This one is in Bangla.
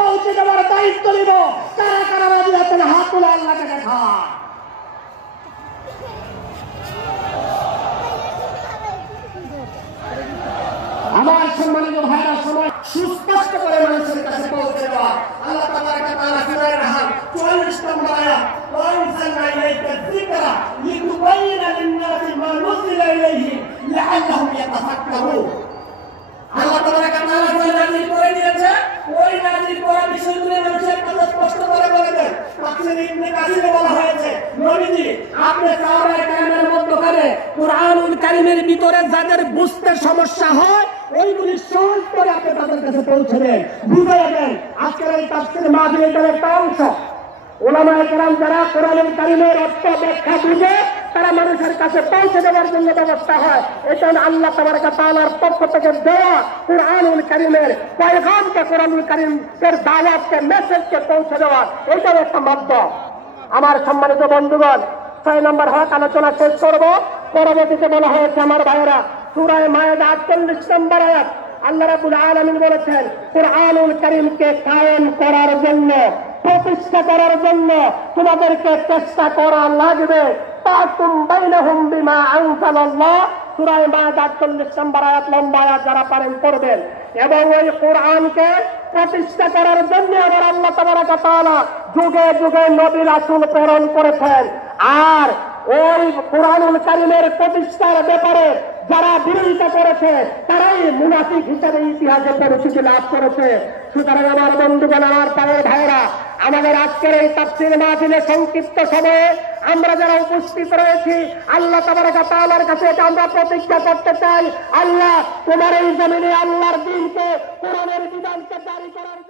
পৌঁছে দেওয়ার দায়িত্ব নিব। কারা কারা রাজি আছেন হাত তুলে আল্লাহকে দেখা। আমার সম্মানিত ভাইরা, সময় সুস্পষ্ট করে মানুষের কাছে পৌঁছে দেওয়া। আল্লাহ তাবারক ওয়া তাআলা সূরা আন-নাহল 44 নম্বর আয়াত, ওয়া আনজালনা ইলাইকা যিকরা লিতুবাইয়িনা লিন-নাসি মা নুযিলা ইলাইহিম লাআল্লাহুম ইয়াতাফাক্কারুন। আল্লাহ তাবারক ওয়া তাআলা নাযিল করে দিয়েছে, ওই নাযিল করা বিষয়গুলো মানুষের কাছে স্পষ্ট করে বলে দেন। তাফসীর ইবনে কাসিরে বলা হয়েছে, নবীজি আপনি তাওরাত কারিমের মধ্যখানে কুরআনুল কারিমের ভিতরে যাদের বুঝতে সমস্যা হয় ওইগুলি সহজ করে আপনি তাদের কাছে পৌঁছে দেন, বুঝিয়ে দেন। আজকের এই তাফসীর মাহফিলের একটা অংশ উলামায়ে কেরাম যারা কোরআনুল কারিমের অর্থ ব্যাখ্যা বুঝে তারা মানুষের কাছে পৌঁছে দেওয়ার জন্য ব্যবস্থা হয়। এটা আল্লাহ তাবারক ওয়া তাআলার পক্ষ থেকে দেওয়া কোরআনুল কারিমের পয়গামকে, কোরআনুল কারিমের দাওয়াতকে, মেসেজকে পৌঁছে দেওয়ার এটাও একটা মাধ্যম। আমার সম্মানিত বন্ধুগণ, 6 নম্বর হক আলোচনা শেষ করব। পরবর্তীতে বলা হয়েছে আমার ভাইয়েরা, সূরা মায়েদা 48 নম্বর আয়াত, আল্লাহ রাব্বুল আলামিন বলেছেন কোরআনুল কারীমকে কায়েম করার জন্য, প্রতিষ্ঠা করার জন্য তোমাদেরকে চেষ্টা করা লাগবে। তাকুম বাইনাহুম বিমা আনজালাল্লাহ, সূরা মায়েদা 48 নম্বর আয়াত, লম্বা আয়াত, যারা পারেন পড়বেন। এবং ওই কোরআনকে প্রতিষ্ঠা করার জন্য আবার আল্লাহ তাবারক ওয়া তাআলা যুগে যুগে নবী রাসূল প্রেরণ করেছেন। আর ওই কোরআনুল কারীমের প্রতিষ্ঠার ব্যাপারে যারা বিরোধিতা করেছে তারাই মুনাফিক হিসেবে ইতিহাসে পরিচিতি লাভ করেছে। সুতরাং আমার বন্ধুগণ, আমার প্রাণের ভাইরা, আমাদের আজকের এই তাফসীর মাহফিলে সংক্ষিপ্ত সময়ে আমরা যারা উপস্থিত রয়েছি, আল্লাহ তাবারক ওয়া তাআলার কাছে এটা আমরা প্রতিজ্ঞা করতে চাই, আল্লাহ তোমার এই জমিনে আল্লাহর দ্বীনকে, কোরআনের বিধানকে জারি করার